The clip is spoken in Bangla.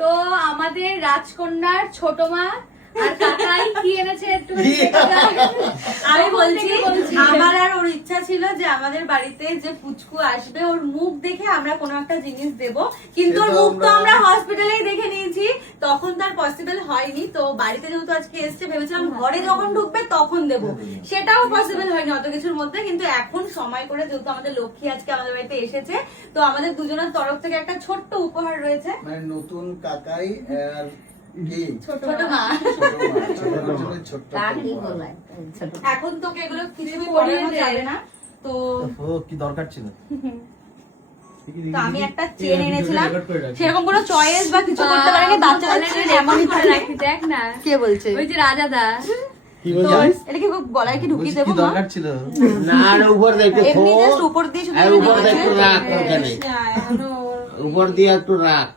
তো আমাদের রাজকন্যার ছোট মা আর কাকাই কি এনেছে একটু আমি বলছি আমার আর ওর ইচ্ছা ছিল যে আমাদের বাড়িতে যে পুচকু আসবে ওর মুখ দেখে আমরা কোনো একটা জিনিস দেব, কিন্তু ওর মুখ তো আমরা হসপিটালেই দেখে নিয়েছি, তখন তার পসিবল হয়নি। তো বাড়িতে যেহেতু আজকে এসছে ভেবেছিলাম ঘরে যখন ঢুকবে তখন দেব, সেটাও পসিবল হয়নি অত কিছুর মধ্যে। কিন্তু এখন সময় করে যেহেতু আমাদের লক্ষ্মী আজকে আমাদের বাড়িতে এসেছে, তো আমাদের দুজনের তরফ থেকে একটা ছোট্ট উপহার রয়েছে। মানে নতুন কাকাই আর ছোট মা এখন তোকে এগুলো কিছু পড়ানো যাবে না, তো কি দরকার ছিল। তো আমি একটা চেন এনেছিলাম, সেরকম কোনো চয়েস বা কিছু করতে পারিনি, বাচ্চাদের চেন এমনই থাকে। দেখ না কে বলছে? ওই যে রাজাদা। এটা কি গলায় কি ঢুকিয়ে দেবো? দরকার ছিল না, আর উপর দেখতে এমনি জাস্ট উপর দিয়ে শুধু উপর দিয়ে একটু রাখ, উপর দিয়ে একটু রাখ।